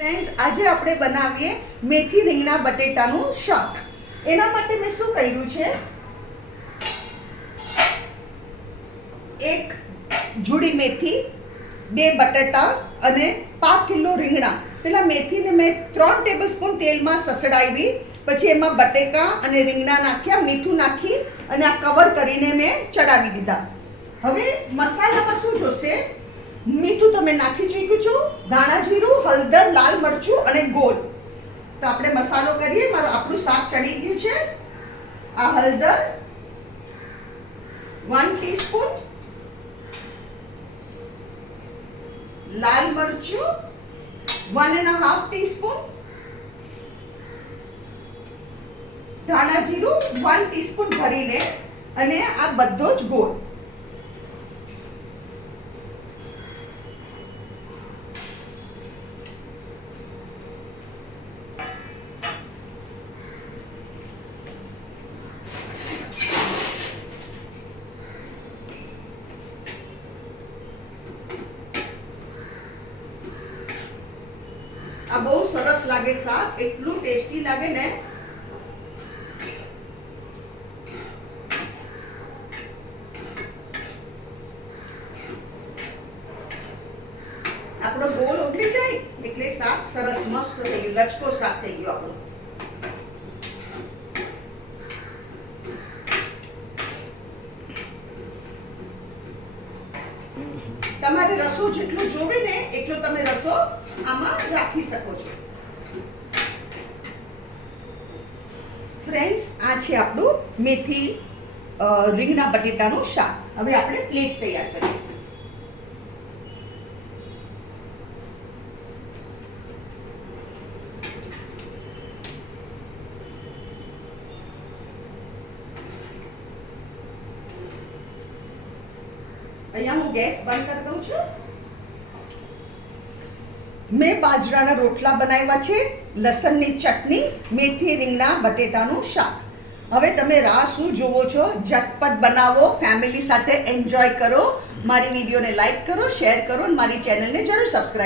Friends, આજે આપણે બનાવીએ મેથી રીંગણા બટેટાનું શાક. એના માટે મેં શું કર્યું છે, એક જુડી મેથી, 2 બટાટા અને 5 કિલો રીંગણા. પેલા મેથીને મેં 3 ટેબલસ્પૂન તેલમાં સસડાવી, પછી એમાં બટેકા અને રીંગણા નાખ્યા, મીઠું નાખી અને આ કવર કરીને મેં ચડાવી દીધા. હવે મસાલામાં શું જોશે, મીઠું તમે નાખી ચૂક્યું છું, ધાણા જીરું, હળદર, લાલ મરચું અને ગોળ. તો આપણે મસાલો કરીએ. આપણું શાક ચડી ગયું છે. આ હળદર 1 ટીસ્પૂન, લાલ મરચું 1.5 ટીસ્પૂન, ધાણા જીરું 1 ટીસ્પૂન ભરીને અને આ બધો જ ગોળ. આ બહુ સરસ લાગે શાક, એટલું ટેસ્ટી લાગે ને. આપણો ગોળ ઓગળી જાય એટલે શાક સરસ મસ્ત થઈ ગયું, લચકો શાક થઈ ગયું આપણું. તમારે રસો જેટલું જોવે ને એટલો તમે રસો આમાં રાખી શકો છો. ફ્રેન્ડ્સ, આ છે આપણું મેથી રીંગણા બટેટાનું શાક. હવે આપણે પ્લેટ તૈયાર કરીએ. અહીંયા હું ગેસ બંધ કરી દઉં છું. મેં બાજરાના રોટલા બનાવ્યા છે, લસણની ચટણી, મેથી રીંગણા બટેટાનું શાક. હવે તમે રાહ શું જોવો છો? ઝટપટ બનાવો, ફેમિલી સાથે એન્જોય કરો. મારી વિડીયોને લાઈક કરો, શેર કરો અને મારી ચેનલને જરૂર સબસ્ક્રાઇબ